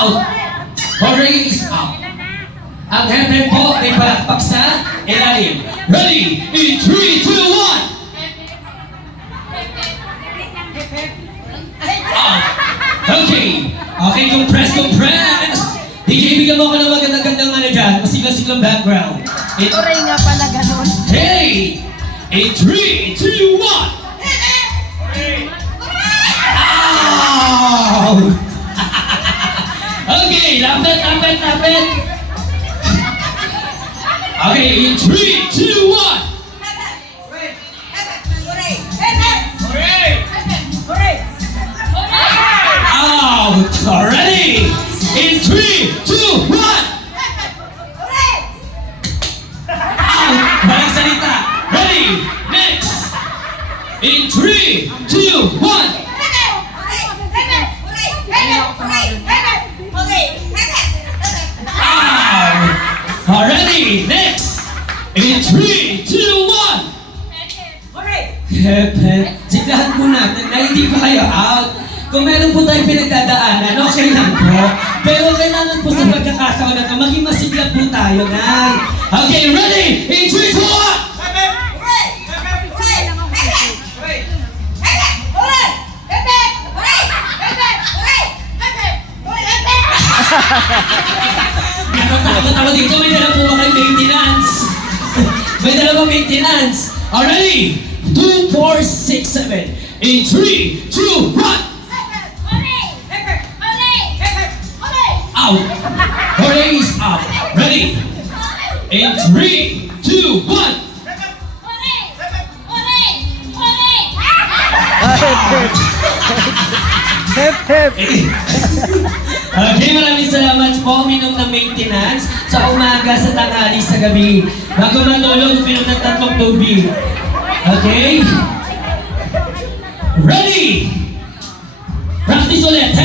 Out. Hooray is out. Ang hepe po ay palakpak sa ilalim. Ready? In 3, 2, 1! Out. Okay. Okay, compress, compress. DJ, bigyan mo ko ng magandang-gandang ano dyan. Masiglang-siglang background. In, Oray nga pala ganun. hey! In 3, 2, 1! Lapit, lapit. Okay, in 3, 2, 1! Out! Already! In 3, 2, 1! Out! Walang salita! Ready! Next! In 3, 2, 1! Hep. Siglahan po natin na hindi pa kayo out. Kung meron po tayong pinagdadaanan, okay lang po. Pero kailangan po sa pagkakataon na maging masigla po tayo na. Okay, ready? In 3, 2, 1! Natatakot ako dito, may dala po ba kayo maintenance? may dala ba maintenance? Already? 2, 4, 6, 7. In 3, 2, 1! Out! Hooray is out. Ready? In 3, 2, 1! Hep, hep. Okay, maraming salamat po. Minom ng maintenance sa umaga, sa tanghali, sa gabi. Bago matulog, minom ng tatlong tubig. Okay? Ready? Practice ulit.